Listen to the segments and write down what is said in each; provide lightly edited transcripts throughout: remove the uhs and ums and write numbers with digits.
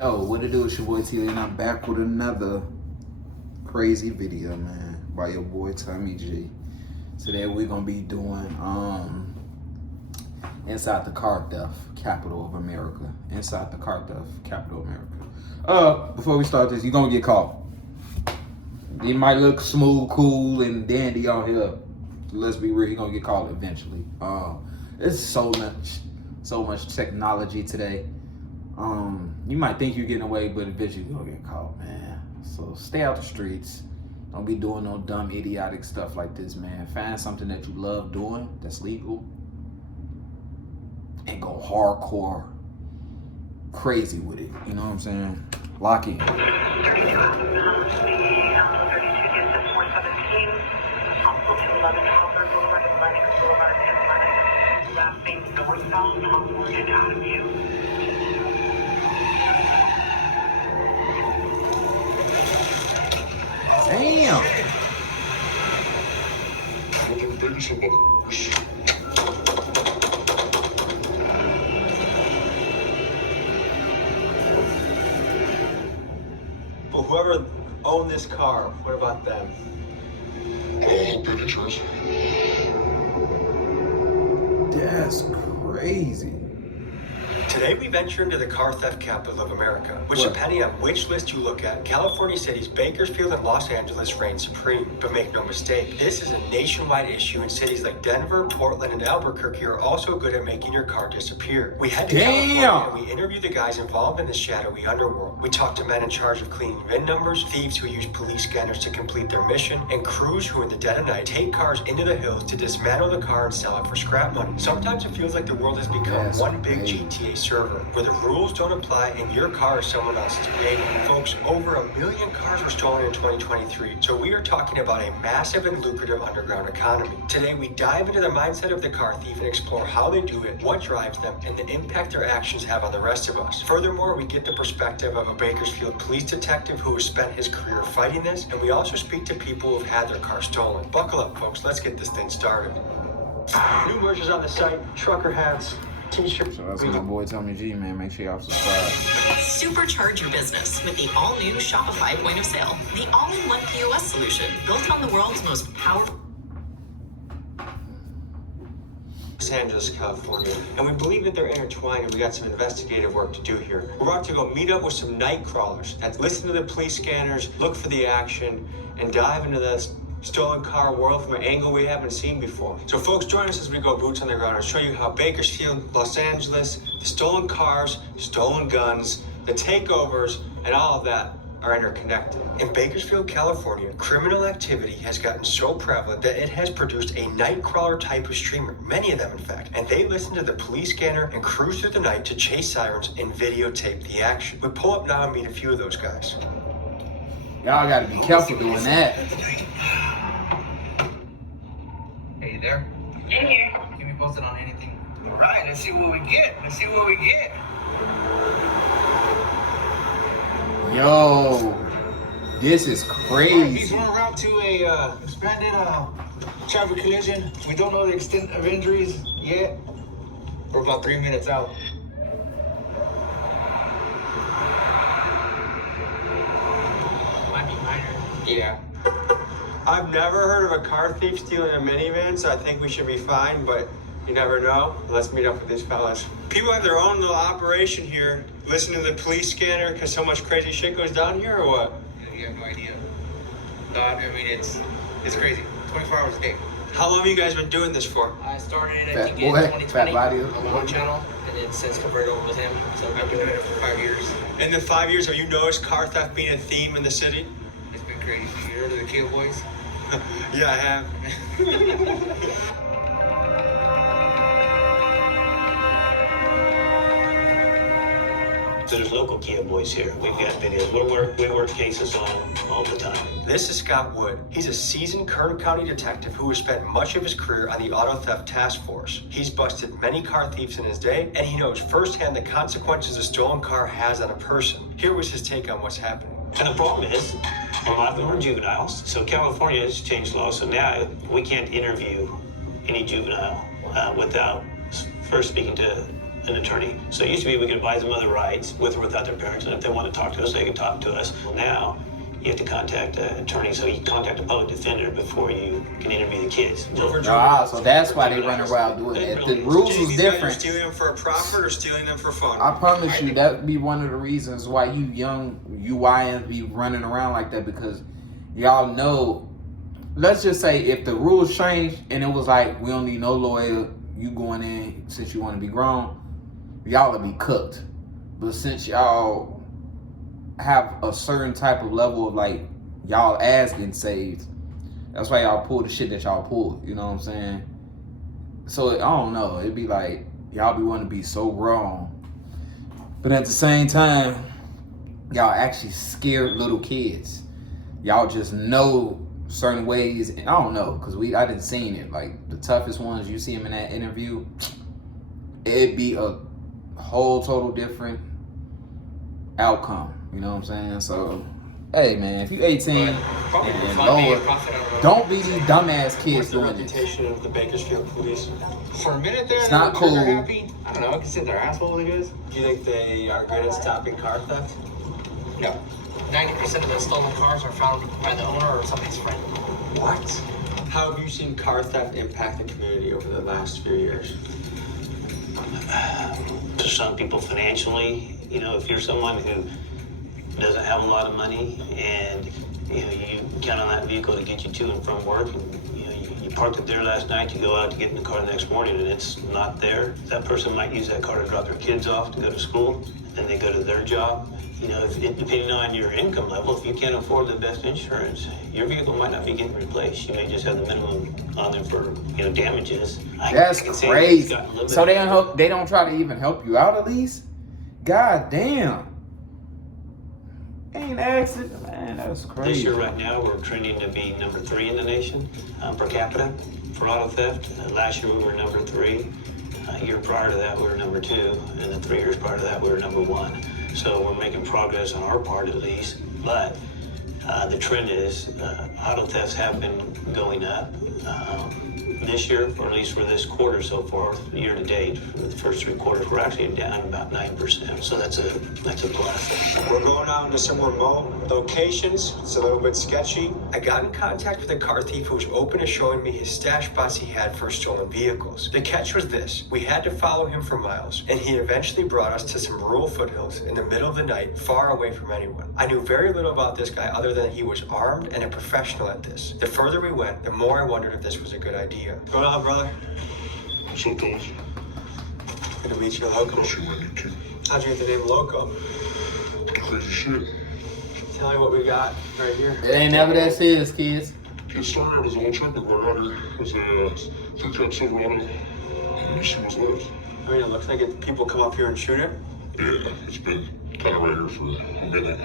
Yo, what it do? It's your boy T.Lee, and I'm back with another crazy video, man, by your boy Tommy G. Today we're gonna be doing inside the car theft capital of America. Inside the car theft capital of America. Before we start this, you're gonna get caught. It might look smooth, cool, and dandy on here. Let's be real, you're gonna get caught eventually. It's so much technology today. You might think you're getting away, but eventually you're gonna get caught, man. So stay out the streets. Don't be doing no dumb, idiotic stuff like this, man. Find something that you love doing that's legal and go hardcore crazy with it. You know what I'm saying? Lock in. 32 gets to 417. Also 211 Hopper Boulevard and Lennox Boulevard in Lennox. Last name northbound, onward and out of view. Damn! Well, whoever owned this car, what about them? That's crazy. Today we venture into the car theft capital of America, which depending on which list you look at, California cities Bakersfield and Los Angeles reign supreme. But make no mistake, this is a nationwide issue, and cities like Denver, Portland, and Albuquerque are also good at making your car disappear. We head to California and we interview the guys involved in this shadowy underworld. We talk to men in charge of cleaning VIN numbers, thieves who use police scanners to complete their mission, and crews who in the dead of night take cars into the hills to dismantle the car and sell it for scrap money. Sometimes it feels like the world has become one big GTA server where the rules don't apply and your car is someone else's creating. Folks, over 1 million cars were stolen in 2023, so we are talking about a massive and lucrative underground economy. Today we dive into the mindset of the car thief and explore how they do it, what drives them, and the impact their actions have on the rest of us. Furthermore, we get the perspective of a Bakersfield police detective who has spent his career fighting this, and we also speak to people who've had their car stolen. Buckle up, folks, let's get this thing started. New merch is on the site, trucker hats, t-shirts. So that's my boy Tommy G, man. Make sure y'all subscribe. Supercharge your business with the all-new Shopify point of sale, the all-in-one POS solution built on the world's most powerful. Los Angeles, California, and we believe that they're intertwined, and we got some investigative work to do here. We're about to go meet up with some night crawlers that listen to the police scanners, look for the action, and dive into the stolen car world from an angle we haven't seen before. So folks, join us as we go boots on the ground and show you how Bakersfield, Los Angeles, the stolen cars, stolen guns, the takeovers, and all of that are interconnected. In Bakersfield, California, criminal activity has gotten so prevalent that it has produced a nightcrawler type of streamer, many of them in fact, and they listen to the police scanner and cruise through the night to chase sirens and videotape the action. We pull up now and meet a few of those guys. Y'all gotta be careful doing that. Hey, you there? In here. Keep me posted on anything. All right, let's see what we get. Yo, this is crazy. He's running around to a expanded traffic collision. We don't know the extent of injuries yet. We're about 3 minutes out. Might be minor. Yeah. I've never heard of a car thief stealing a minivan, so I think we should be fine, but you never know. Let's meet up with these fellas. People have their own little operation here. Listen to the police scanner because so much crazy shit goes down here, or what? Yeah, you have no idea. I mean, it's crazy. 24 hours a day. How long have you guys been doing this for? I started, I Fat think, boy, in 2020 fat body. on my own channel, and then since converted over with him. So I've been doing it for 5 years. In the 5 years, have you noticed car theft being a theme in the city? It's been crazy. You heard of the Kill Boys? Yeah, I have. There's local Kia boys here. We've got videos. We work cases all the time. This is Scott Wood. He's a seasoned Kern County detective who has spent much of his career on the Auto Theft Task Force. He's busted many car thieves in his day, and he knows firsthand the consequences a stolen car has on a person. Here was his take on what's happening. And the problem is, a lot of them are juveniles. So California has changed law. So now we can't interview any juvenile without first speaking to an attorney. So it used to be we could advise them of their rights with or without their parents, and if they want to talk to us, they can talk to us. Well, now you have to contact an attorney, so you contact a public defender before you can interview the kids. So that's why they run around doing that. The rules was different. Stealing them for a profit or stealing them for fun? I promise you, that'd be one of the reasons why you young UINs be running around like that, because y'all know, let's just say if the rules changed and it was like, we don't need no lawyer, you going in since you want to be grown, y'all would be cooked. But since y'all have a certain type of level of like, y'all ass getting saved, that's why y'all pull the shit that y'all pull, you know what I'm saying? So I don't know, it'd be like, y'all be wanting to be so grown, but at the same time, y'all actually scared little kids. Y'all just know certain ways, and I don't know, because I didn't seen it. Like the toughest ones, you see them in that interview, it'd be a whole total different outcome. You know what I'm saying? So, hey man, if you 18 and lower, don't be these dumbass kids doing this. Reputation of the Bakersfield police. For a minute there, It's not they were cool. happy. I don't know. I can say they're assholes, I guess. Do you think they are good at stopping car theft? No. 90% of the stolen cars are found by the owner or somebody's friend. What? How have you seen car theft impact the community over the last few years? To some people financially, if you're someone who doesn't have a lot of money and you count on that vehicle to get you to and from work, and you parked it there last night, you go out to get in the car the next morning and it's not there, that person might use that car to drop their kids off to go to school, and they go to their job. Depending on your income level, if you can't afford the best insurance, your vehicle might not be getting replaced. You may just have the minimum on there for damages. That's crazy. So they don't try to even help you out at least? God damn. Ain't accident, man. That's crazy. This year, right now, we're trending to be number 3 in the nation per capita for auto theft. Last year, we were number 3. A year prior to that, we were number 2. And the 3 years prior to that, we were number 1. So we're making progress on our part, at least. But the trend is auto thefts have been going up. This year, or at least for this quarter so far, year to date, for the first 3 quarters, we're actually down about 9%. So that's a plus. We're going out into some remote locations. It's a little bit sketchy. I got in contact with a car thief who was open to showing me his stash spots he had for stolen vehicles. The catch was this: we had to follow him for miles, and he eventually brought us to some rural foothills in the middle of the night, far away from anyone. I knew very little about this guy other than he was armed and a professional at this. The further we went, the more I wondered if this was a good idea. Going on, brother? So close. Good to meet you, Loco. How'd you get the name Loco? Crazy shit. Tell me what we got right here. It ain't never that serious, kids. It started out as a little truck right out here. It was a 3-cab Silverado. And you see what's left. I mean, it looks like people come up here and shoot it. Yeah, it's been kind of right here for a minute.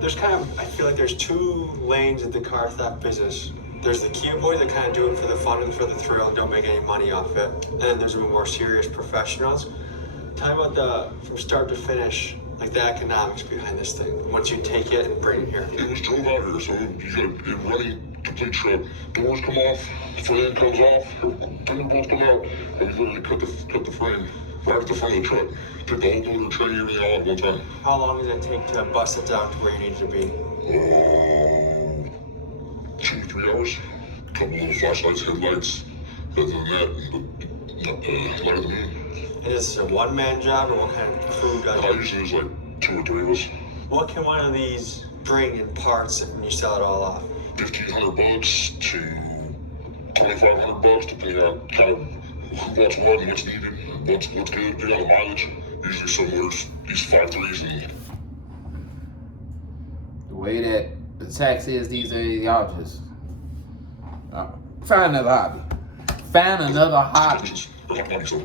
There's I feel like there's 2 lanes of the car theft business. There's the Kia boys that kind of do it for the fun and for the thrill and don't make any money off it. And then there's the more serious professionals. Tell me about from start to finish, like the economics behind this thing. Once you take it and bring it here. It was drove out here, so you got a running complete truck. Doors come off, frame comes off, thunderbolts come out, and you literally cut the frame right at the front of the truck. Take the whole door, tray, everything all at one time. How long does it take to bust it down to where you need it to be? 2 to 3 hours. A couple little flashlights, headlights. Other than that, light of the moon. And is this a one-man job, or what kind of crew does it? Usually there's like 2 or 3 of us. What can one of these bring in parts when you sell it all off? $1,500 to $2,500, depending on kind of who wants what and what's needed, and what's good, depending on the mileage. Usually somewhere these 5.3s and The way that the tax is these days, y'all just find another hobby. Find another hobby. So those are anywhere from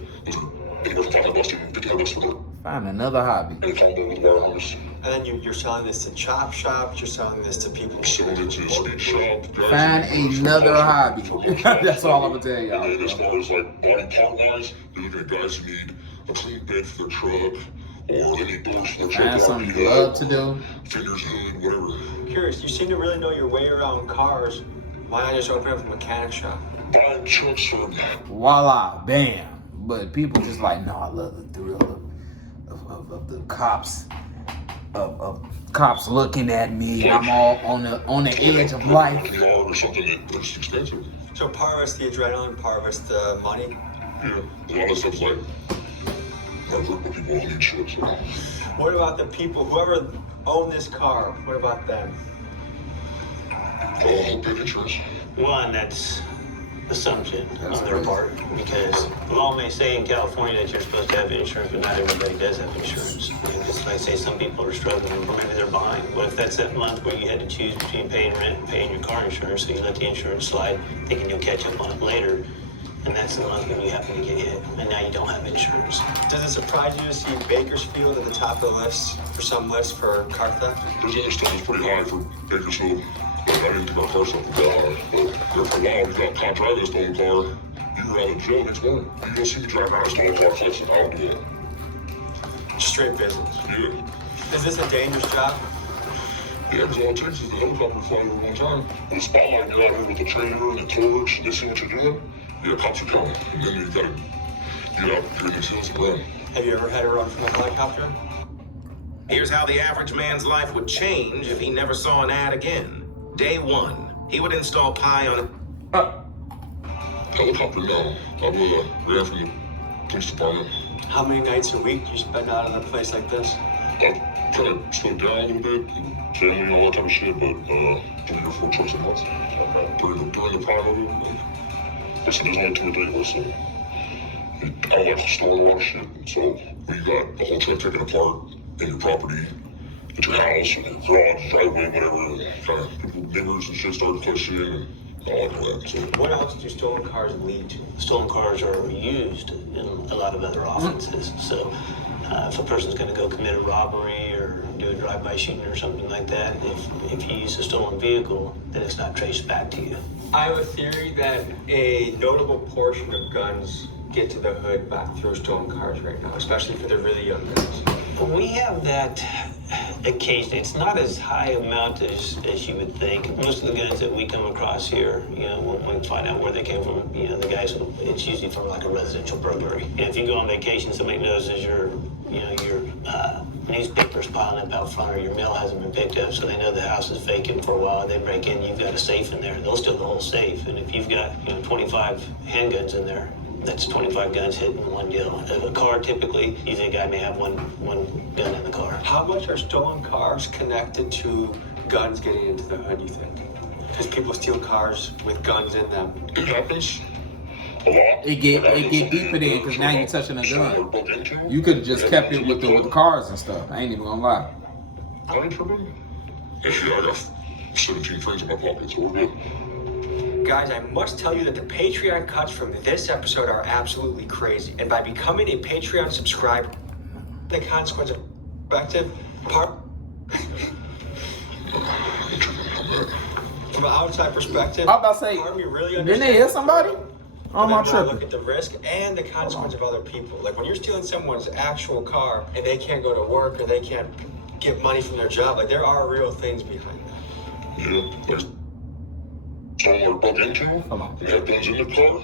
$500 to $1,500 for the Find another hobby. and combo with warehouse. And then you're selling this to chop shops, you're selling this to people. Selling it to speed shop. Find another hobby. That's all I'm gonna tell y'all. And then as far as like body count wise, they're looking at guys who need a clean bed for their truck, or they need doors for their truck. Find something you love to do. Fenders, hood, whatever. Curious, you seem to really know your way around cars. Why not just open up a mechanic shop? Buying trucks from Voila, bam, But people just like, no, I love the thrill of the cops, of cops looking at me, and I'm all on the edge of life. Or something that's expensive. So part of it's the adrenaline, part of it's the money. Yeah, a lot of stuff's like, a group of people need shit, so. What about the people, whoever owned this car, what about them? Pay insurance. One, that's assumption on their part, because the law may say in California that you're supposed to have insurance, but not everybody does have insurance. And just like say some people are struggling, or maybe they're behind. What if that's that month where you had to choose between paying rent and paying your car insurance, so you let the insurance slide, thinking you'll catch up on it later, and that's the month when you happen to get hit, and now you don't have insurance. Does it surprise you to see Bakersfield at the top of the list, for some lists, for car theft? There's other stuff that's pretty high for Bakersfield. I didn't think our car stuff was that high, but there for a while, we got caught driving a stolen car. You were out of jail next morning. You don't see me driving out a stolen car, so listen, I'll do it. Straight business. Yeah. Is this a dangerous job? Yeah, because all it takes is the helicopter flying over one time. With the spotlight, you're out here with the trailer and the torch, and they see what you're doing. Yeah, cops are coming. And then you gotta get out here in these hills and run. Have you ever had a run from a helicopter? Here's how the average man's life would change if he never saw an ad again. Day 1, he would install pie on Helicopter, no. I ran from the police department. How many nights a week do you spend out in a place like this? I try to slow down a little bit, and family and all that type of shit, but 3 or 4 trips a month. During the prime of it. Listen, there's only 2 a day, listen. I don't like to store a lot of shit, so when you got the whole truck taken apart in your property, at your house, or your garage, driveway, whatever, kind of people, neighbors and shit started pushing in, and all like that, so. What else do stolen cars lead to? Stolen cars are used in a lot of other offenses. So if a person's going to go commit a robbery or do a drive-by shooting or something like that, if you use a stolen vehicle, then it's not traced back to you. I have a theory that a notable portion of guns get to the hood back through stolen cars right now, especially for the really young guys. We have that occasionally. It's not as high amount as you would think. Most of the guns that we come across here, when we find out where they came from, the guys, it's usually from like a residential burglary. And if you go on vacation, somebody notices your newspapers piling up out front, or your mail hasn't been picked up, so they know the house is vacant for a while. They break in, you've got a safe in there. They'll steal the whole safe. And if you've got 25 handguns in there, that's 25 guns hitting one deal. A car, typically, usually a guy may have one gun in the car. How much are stolen cars connected to guns getting into the hood, you think? Because people steal cars with guns in them. It happens a lot. It get deeper then, because now you're touching a gun. You could have just kept it with the cars and stuff. I ain't even gonna lie. Gun tripping? Actually, I got 17 friends in my pocket, so we're good. Guys, I must tell you that the Patreon cuts from this episode are absolutely crazy. And by becoming a Patreon subscriber, the consequence of perspective, from an outside perspective, I'm about to say, part of me really didn't they hit somebody? Oh, my trip. Look tripping. at the risk and the consequence of other people. Like when you're stealing someone's actual car and they can't go to work or they can't get money from their job, like there are real things behind that. Yeah, there's someone broke into, they have guns in the car.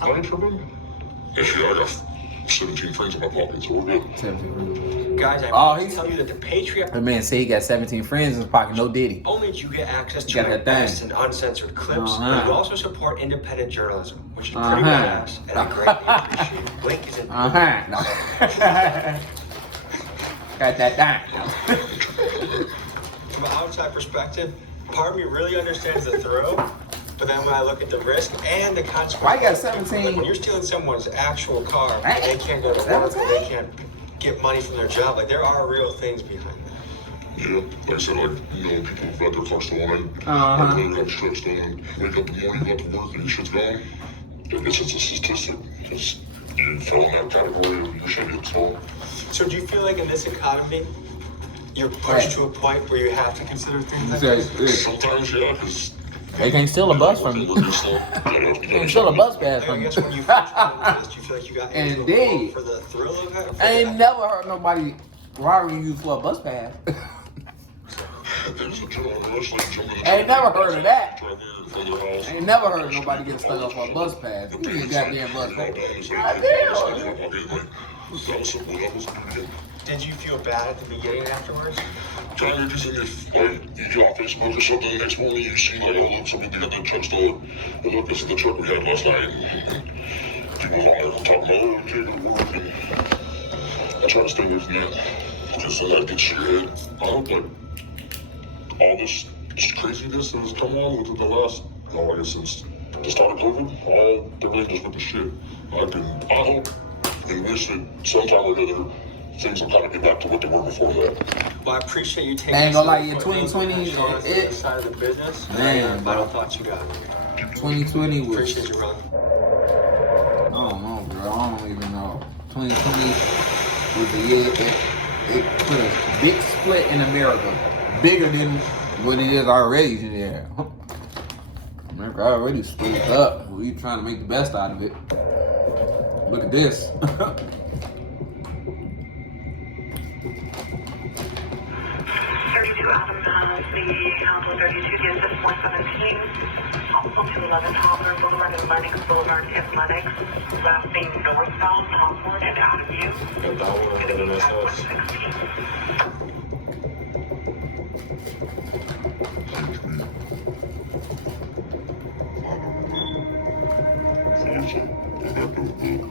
Gun tripping? Actually, I got 17 friends in my pocket, so we're good. Guys, I must tell you that the Patreon... The man said he got 17 friends in his pocket, no Diddy. Only do you get access to Got the that best thing. and uncensored clips, but you also support independent journalism, which is pretty badass, and I greatly appreciate. Link is in... Got that thing. From an outside perspective, part of me really understands the thrill, but then when I look at the risk and the consequence... Why you got 17? Like when you're stealing someone's actual car, and they can't go to work, or they can't get money from their job, like there are real things behind that. Yeah, like I said, people have got their car stolen, they got truck stolen, wake up in the morning, go to work, and your shit's gone. I guess it's a statistic, because you fell in that category, your shit gets stolen. So do you feel like in this economy, you're pushed to a point where you have to consider things like this? Sometimes, yeah, because... They can't steal a bus from you. They can't steal a bus pass I from you. guess when you first got into this, you feel like you got into Indeed. it for the thrill of it? I ain't never heard nobody robbing you for a bus pass. There's a gentleman wrestling jumping in the I ain't never heard of that. truck in front of their house. I ain't never heard of nobody getting stuck off a bus pass. You need a goddamn bus pass. Goddamn. That was simple. That was beautiful. Did you feel bad at the beginning afterwards? Kind of just in if, like, you get off Facebook or something the next morning, you see, like, oh, look, somebody at the truck store. Oh, look, this is the truck we had last night. And people are talking about, oh, we can't go to work. And I try to stay away from that. Because then that gets your head. I hope, like, all this craziness that has come on within the last, I guess since the start of COVID, all everything just went to shit. I hope and wish that sometime or another things will kind of get back to what they were before that. Well, I appreciate you taking. I ain't gonna lie, in 2020, it side of the business. Man, Final thoughts you got. 2020 was. Appreciate you, brother. I don't know, bro. I don't even know. 2020 was the year it put a big split in America, bigger than what it is already. Yeah, America already split up. We trying to make the best out of it. Look at this. 32 Adams has the Council 32 DSS 417, also 211 Hawthorne Boulevard and Lennox Boulevard in Lennox, left being northbound, Hawthorne and Avenue. And that one, and then that's us. 116.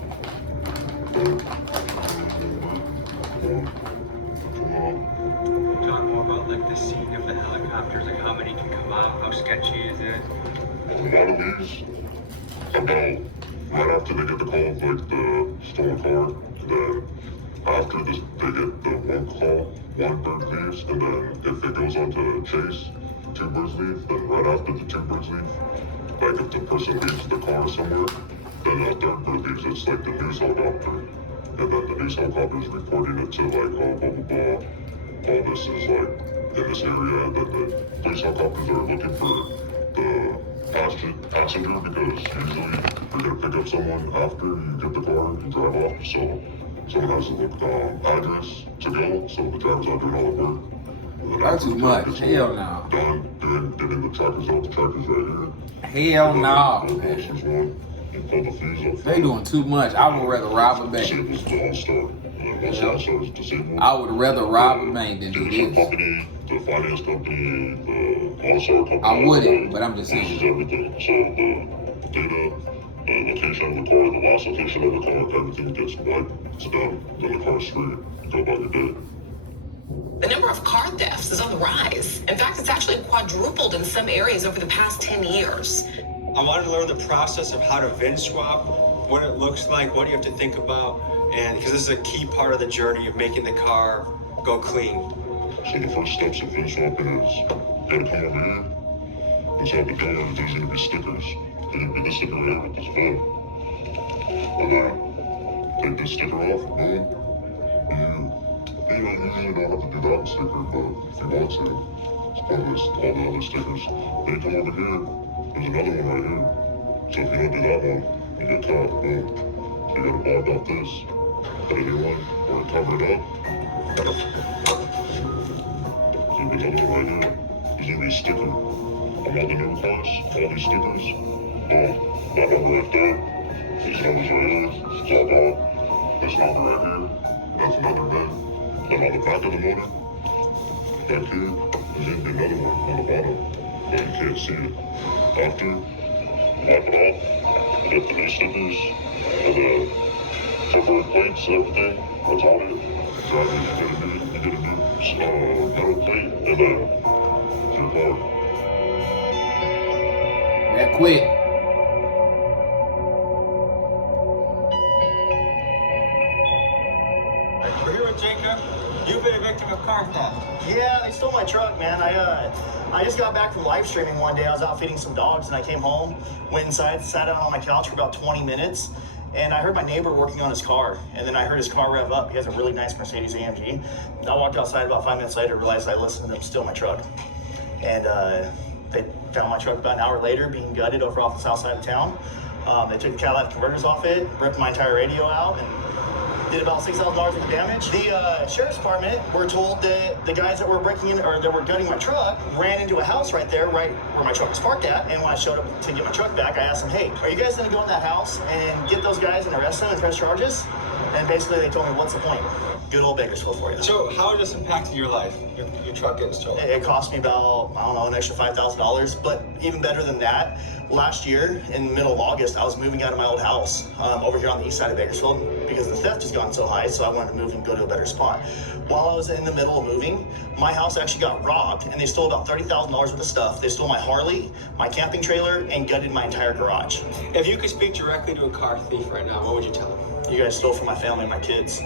Talk more about like the scene of the helicopters, like how many can come out, how sketchy is it? A lot of these, about right after they get the call of like the stolen car, then after this, they get the one call, one bird leaves, and then if it goes on to chase, two birds leave, then right after the two birds leave, like if the person leaves the car somewhere, then the third bird leaves, it's like the news helicopter, and then the news helicopter is reporting it to like, oh, blah, blah, blah, all this is like in this area, and then the police helicopters are looking for the passenger because usually you're gonna pick up someone after you get the car, you drive off, so someone has to look address to go, so the driver's not doing all the work. And then Not after too the much. driver's Hell no. done getting the trackers out, the trackers right here. Hell no. You pull the fuse up. They doing too much. I would rather rob a bank. Disables the All-Star. And then once the All-Star is disabled, I would rather rob a bank than do dealership this. company, the finance company, the All-Star company. I wouldn't, but I'm just saying. Loses everything. So the data, the location of the car, the last location of the car, everything gets wiped. It's done. Then the car's free. You go about your day. The number of car thefts is on the rise. In fact, it's actually quadrupled in some areas over the past 10 years. I wanted to learn the process of how to VIN swap, what it looks like, what do you have to think about, and because this is a key part of the journey of making the car go clean. So the first steps of VIN swapping is you gotta come over here. Inside the door, there's gonna be stickers. There's gonna be the sticker right here with this VIN. And then take this sticker off, boom. You don't usually don't have to do that sticker, but if you want to, it's part of this, all the other stickers. Then you come over here, there's another one right here. So if you don't do that one, you get caught, boom. So you gotta block out this, put a new one, or cover it up. So there's another one right here. There's gonna be a sticker on all the new cars, all these stickers. Boom, that number right there. These numbers right here, it's all gone. This number right here, that's another VIN. Then on the back of the motor, back here, there's gonna be another one on the bottom, but you can't see it. After, wipe it off, get the new stickers, and then temporary plates, everything, that's on it. Driver, you get a new metal plate, and then your car. That quick. We're here with Jacob. You've been a victim of car theft. Yeah, they stole my truck, man. I just got back from live streaming one day. I was out feeding some dogs, and I came home, went inside, sat down on my couch for about 20 minutes, and I heard my neighbor working on his car, and then I heard his car rev up. He has a really nice Mercedes AMG. I walked outside about 5 minutes later, realized I listened to them steal my truck. And they found my truck about an hour later being gutted over off the south side of town. They took the catalytic converters off it, ripped my entire radio out, and did about $6,000 worth of damage. The sheriff's department were told that the guys that were breaking in, or that were gutting my truck, ran into a house right there, right where my truck was parked at. And when I showed up to get my truck back, I asked them, hey, are you guys gonna go in that house and get those guys and arrest them and press charges? And basically they told me, what's the point? Good old Bakersfield for you. So how has this impacted your life, your truck getting stolen? It cost me about, I don't know, an extra $5,000. But even better than that, last year in the middle of August, I was moving out of my old house over here on the east side of Bakersfield because the theft has gone so high, so I wanted to move and go to a better spot. While I was in the middle of moving, my house actually got robbed, and they stole about $30,000 worth of stuff. They stole my Harley, my camping trailer, and gutted my entire garage. If you could speak directly to a car thief right now, what would you tell him? You guys stole from my family and my kids.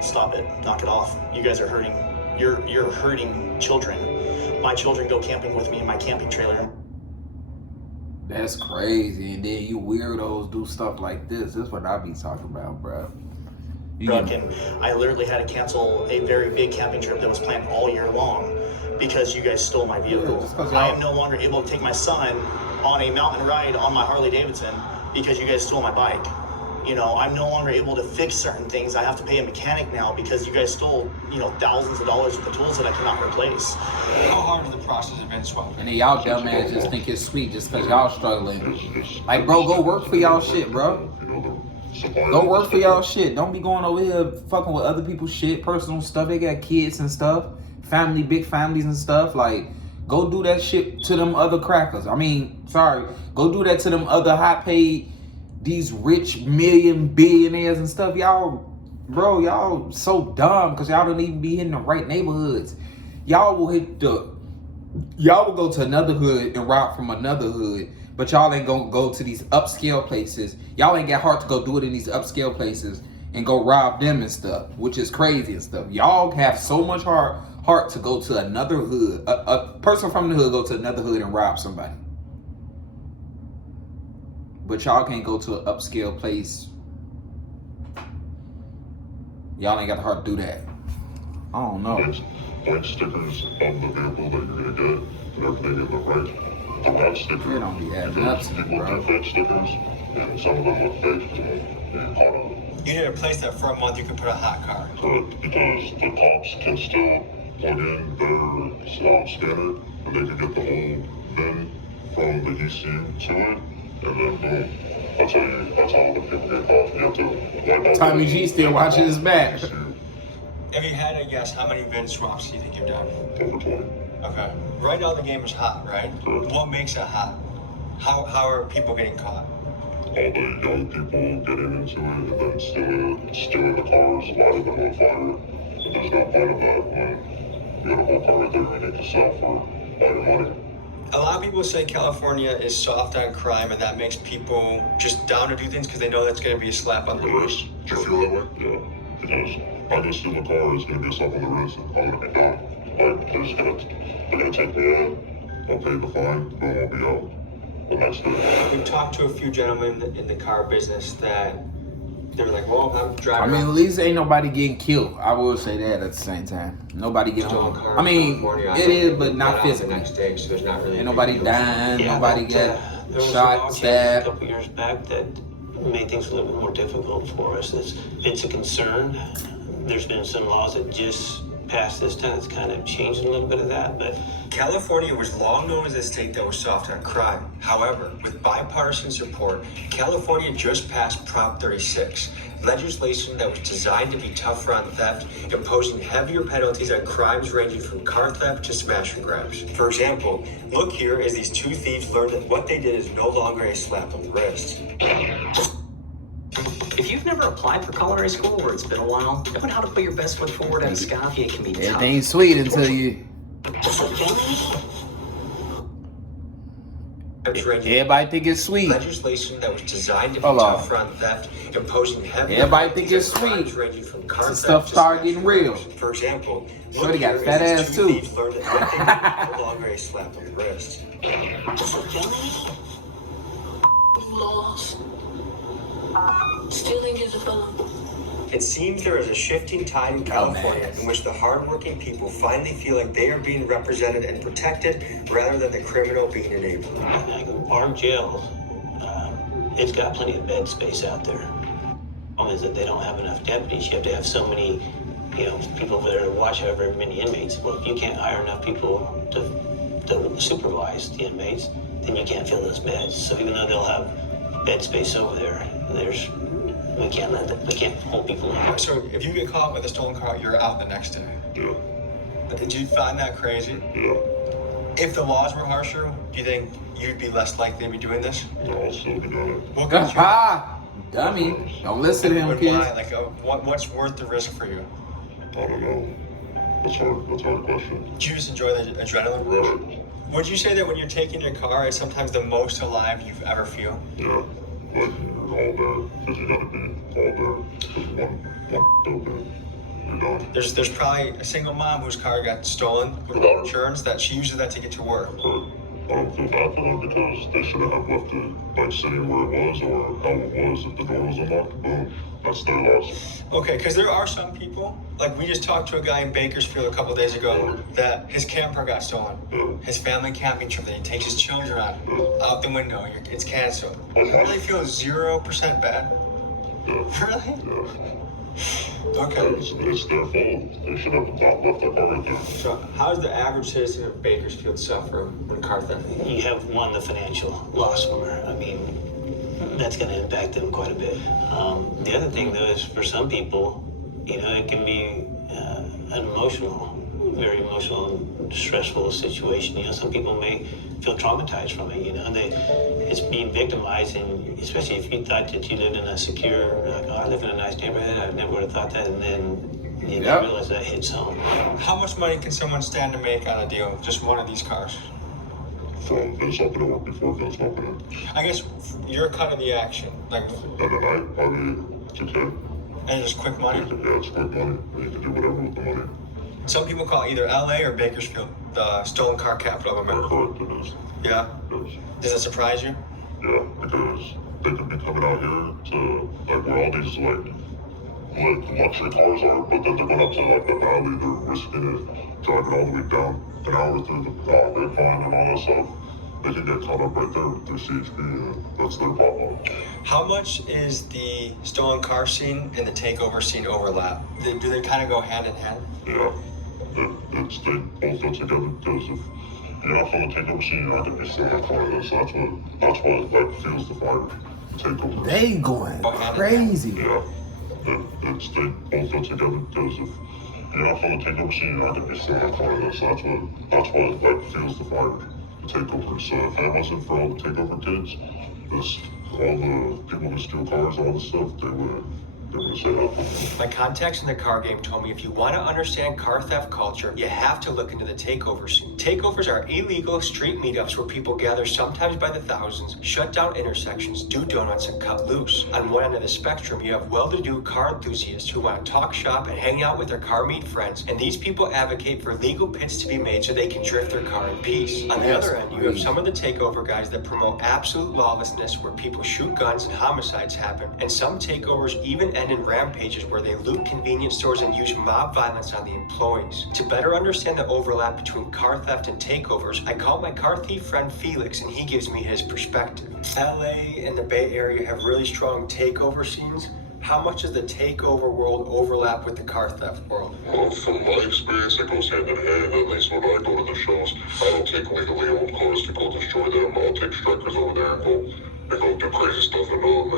Stop it. Knock it off. You guys are hurting. You're hurting children. My children go camping with me in my camping trailer. That's crazy. And then you weirdos do stuff like this. That's what I be talking about, bro. And I literally had to cancel a very big camping trip that was planned all year long because you guys stole my vehicle. I am no longer able to take my son on a mountain ride on my Harley Davidson because you guys stole my bike. You know, I'm no longer able to fix certain things. I have to pay a mechanic now because you guys stole, you know, thousands of dollars of the tools that I cannot replace. How hard has the process of been swapped? And then y'all dumbass just think it's sweet just because y'all struggling. Like, bro, go work for y'all shit, bro. Go work for y'all shit. Don't be going over here fucking with other people's shit, personal stuff. They got kids and stuff, family, big families and stuff. Like, go do that shit to them other crackers. I mean, sorry. Go do that to them other high-paid, these rich billionaires and stuff. Y'all, bro, y'all so dumb because y'all don't even be in the right neighborhoods. Y'all will go to another hood and rob from another hood, but y'all ain't gonna go to these upscale places. Y'all ain't got heart to go do it in these upscale places and go rob them and stuff, which is crazy and stuff. Y'all have so much heart to go to another hood. A person from the hood go to another hood and rob somebody. But y'all can't go to an upscale place. Y'all ain't got the heart to do that. I don't know. White stickers on the vehicle that you're gonna get and everything in the right. The red sticker. They don't be adding up to me, people bro. do fake stickers and some of them look fake and you caught on. You need to replace that for a month. You could put a hot car. Correct, because the cops can still plug in their scanner and they can get the whole VIN from the ECU to it. And then boom, that's how other people get caught. You have to wipe out Tommy G still watching his back. Have you had a guess how many VIN swaps do you think you've done? Over 20. Okay. Right now the game is hot, right? Correct. What makes it hot? How are people getting caught? All the young people getting into it and then stealing the cars, lighting them on fire. And there's no point of that when you got a whole car right there you need to sell for all your money. A lot of people say California is soft on crime and that makes people just down to do things because they know that's going to be a slap on the wrist. Do you feel that way? Yeah. Because I go steal a car, it's going to be a slap on the wrist and I'm going to be down. Like, they're going to take me out, I'll pay the fine, then I'll be out. The next day. We've talked to a few gentlemen in the car business that they were like, well, I'm driving. I mean, at least ain't nobody getting killed. I will say that at the same time. Nobody getting hurt. I mean, it is, but not physically. Next day, so there's not really Ain't nobody dying. Yeah, Nobody but, got there was shot, a law change stabbed. a couple years back that made things a little bit more difficult for us. It's a concern. There's been some laws that just passed this time that's kind of changing a little bit of that, but California was long known as a state that was soft on crime. However, with bipartisan support, California just passed Prop 36, legislation that was designed to be tougher on theft, imposing heavier penalties on crimes ranging from car theft to smash and grabs. For example, look here as these two thieves learned that what they did is no longer a slap on the wrist. If you've never applied for culinary school or it's been a while, knowing how to put your best foot forward at Escafia can be tough. Everything's sweet until you. Everybody think it's sweet. Legislation that was designed to be Hold on. tougher on theft, imposing heavy Everybody think it's crimes sweet. ranging from car The theft stuff to start smash getting and real. grabs. For example, Shorty look got here fat as ass these two too. thieves learned that what they did was no longer a slap on the wrist. Laws. Stealing is a felony. It seems there is a shifting tide in California in which the hardworking people finally feel like they are being represented and protected rather than the criminal being enabled. our jail, it's got plenty of bed space out there. Is that they don't have enough deputies. You have to have so many, people there to watch over many inmates. Well, if you can't hire enough people to supervise the inmates, then you can't fill those beds. So even though they'll have bed space over there, we can't hold people in. So if you get caught with a stolen car, you're out the next day. Yeah. Did you find that crazy? Yeah. If the laws were harsher, do you think you'd be less likely to be doing this? No, I'll still be doing it. What could you? Dummy. Don't listen to him, But kids. why? Like, what's worth the risk for you? I don't know. That's hard. That's a hard question. Do you just enjoy the adrenaline rush? Right. Would you say that when you're taking your car, it's sometimes the most alive you've ever feel? Yeah. Like, you're all there. Because you gotta be all there. Because one open. You're done. There's probably a single mom whose car got stolen without insurance that she uses that to get to work. But I don't feel bad for them because they shouldn't have left it like sitting where it was or how it was. If the door was unlocked, boom, that's their loss. Okay, because there are some people, like we just talked to a guy in Bakersfield a couple days ago that his camper got stolen. His family camping trip that he takes his children on, out the window, it's canceled. You really feel 0% bad? Yeah. Really? Yeah. Okay. It's their fault. They should have not left their car right there. So how does the average citizen of Bakersfield suffer when car theft? You have the financial loss from her. I mean, that's going to impact them quite a bit. The other thing, though, is for some people, it can be very emotional and stressful situation. Some people may feel traumatized from it. It's being victimized, and especially if you thought that you lived in a secure, like, I live in a nice neighborhood, I never would have thought that, and then you realize that hits home. How much money can someone stand to make on a deal, just one of these cars? From been something to work before, been something. I guess you're cut of the action, like, And then I probably 2K. and just quick money. Yeah, it's quick money. You can do whatever with the money. Some people call either LA or Bakersfield the stolen car capital of America. Correct, it is. Yeah? Yes. Does that surprise you? Yeah, because they could be coming out here to like where all these like luxury cars are, but then they're going up to like the valley, they're risking it, driving all the way down an hour through the grapevine and all that stuff. They can get caught up right there with their CHP, and that's their problem. How much is the stolen car scene and the takeover scene overlap? Do they kind of go hand in hand? Yeah, they both go together because if you're not from the takeover scene, you're not going to be still in front of this. That's what like fuels the fire. Takeover. They going crazy. Yeah, they both go together because if you're not from the takeover scene, you're not going to be still in front of this. That's what like fuels the fire. Takeover. So if it wasn't for all the takeover kids, all the people who steal cars, all the stuff, they would say that. My contacts in the car game told me if you want to understand car theft culture, you have to look into the takeover scene. Takeovers are illegal street meetups where people gather sometimes by the thousands, shut down intersections, do donuts, and cut loose. On one end of the spectrum, you have well-to-do car enthusiasts who want to talk shop and hang out with their car meet friends, and these people advocate for legal pits to be made so they can drift their car in peace. On the other end, you have some of the takeover guys that promote absolute lawlessness where people shoot guns and homicides happen, and some takeovers even end in rampages where they loot convenience stores and use mob violence on the employees. To better understand the overlap between car theft and takeovers, I called my car thief friend Felix, and he gives me his perspective. LA and the Bay Area have really strong takeover scenes. How much does the takeover world overlap with the car theft world? Well, from my experience, it goes hand in hand. At least when I go to the shows, I don't take legally owned cars to go destroy them. I'll take strikers over there and go do crazy stuff in them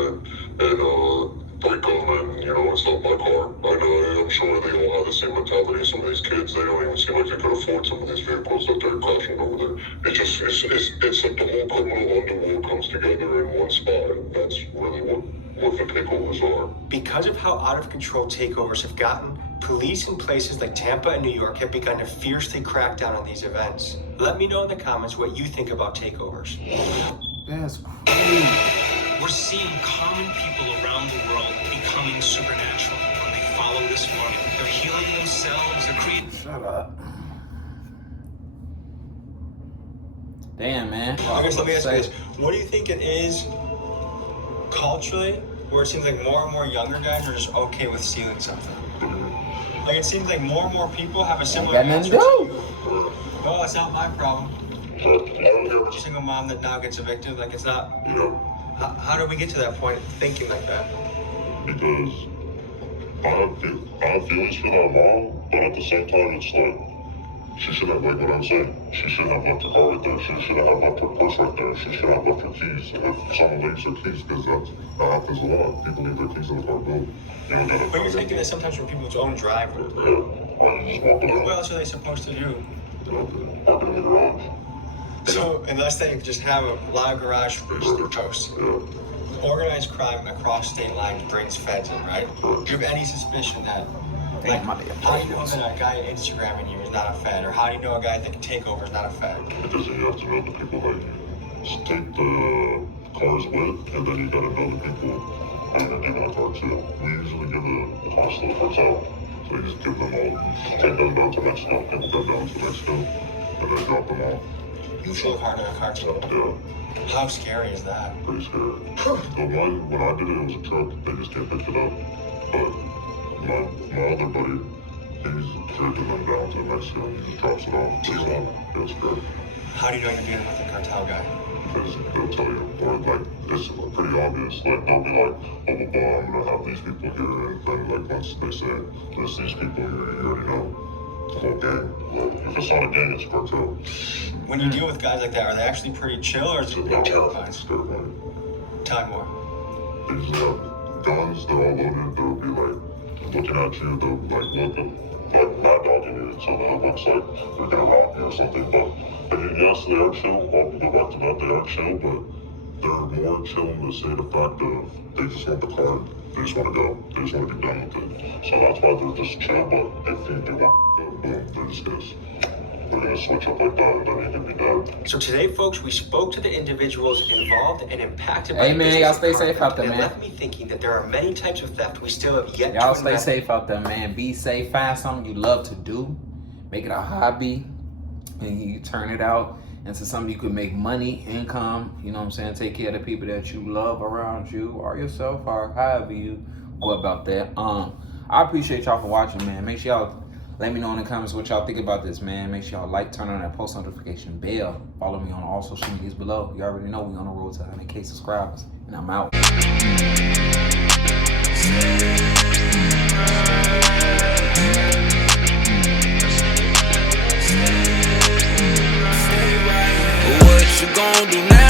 and break them, and it's not my car. I'm sure they all have the same mentality as some of these kids. They don't even seem like they could afford some of these vehicles that they're crashing over there. It's like the whole criminal underworld comes together in one spot. That's really what the takeovers are. Because of how out of control takeovers have gotten, police in places like Tampa and New York have begun to fiercely crack down on these events. Let me know in the comments what you think about takeovers. That's crazy. We're seeing common people around the world becoming supernatural when they follow this formula. They're healing themselves, they're creating. Shut up. Damn, man. I guess let me ask you this. What do you think it is culturally where it seems like more and more younger guys are just okay with stealing something? Like it seems like more and more people have a similar answer to you. Well, it's not my problem. Single mom that now gets evicted, like it's not. How do we get to that point of thinking like that? because I have feelings for that mom, but at the same time, it's like, she shouldn't have, like what I'm saying, she shouldn't have left her car right there. She shouldn't have left her purse right there. She shouldn't have left her keys. If someone leaves their keys, because that happens a lot. People leave their keys in the car, but But you're thinking that sometimes from people's own driveway. Yeah, I just walk it What out. else are they supposed to do? Park it in the garage. So unless they just have a live garage post. Yeah. Organized crime across state lines brings feds in, right? Do you have any suspicion that, like, how do you know that a guy Instagramming you is not a fed, or how do you know a guy that can take over is not a fed? Because you have to know the people that you take the cars with, and then you gotta know the people that you're giving a car to. We usually give the cars to the cartel, so you just give them all, take them down to Mexico, take them down to Mexico, and then drop them off. You show a car to a cartel. Yeah. How scary is that? Pretty scary. The one, when I did it, it was a truck. They just can't pick it up. But my other buddy, he's taking them down to Mexico. He just drops it off. He's on. Yeah, it's good. How do you know you're dealing with a cartel guy? Because they'll tell you, or like, it's pretty obvious. Like, they'll be like, oh, I'm gonna have these people here. And then, like, once they say, there's these people here, you already know. The whole gang. If it's not a gang, it's a cartel. When you deal with guys like that, are they actually pretty chill, or is it terrifying? It's terrifying. Tell me more. They just have guns, they're all loaded, they'll be like looking at you, they'll be like looking, like mad dogging you, so that it looks like they're gonna rob you or something. But yes, they are chill, I'll go back to that, they are chill, but they're more chill in the state of fact of they just want the car, they just want to go, they just want to be done with it. So that's why they're just chill, but if you do want to go, boom, they're just they're gonna switch up like that, and then you can be dead. So today, folks, we spoke to the individuals involved and impacted by Hey, man, the y'all business stay safe out there, and man. left me thinking that there are many types of theft we still have yet Y'all to stay investigate. safe out there, man. Be safe. Find something you love to do. Make it a hobby. And you turn it out into something you could make money, income. You know what I'm saying? Take care of the people that you love around you or yourself or however you go about that. I appreciate y'all for watching, man. Make sure y'all let me know in the comments what y'all think about this, man. Make sure y'all like, turn on that post notification bell. Follow me on all social medias below. You already know we on the road to 100K subscribers. And I'm out. What you gonna do now?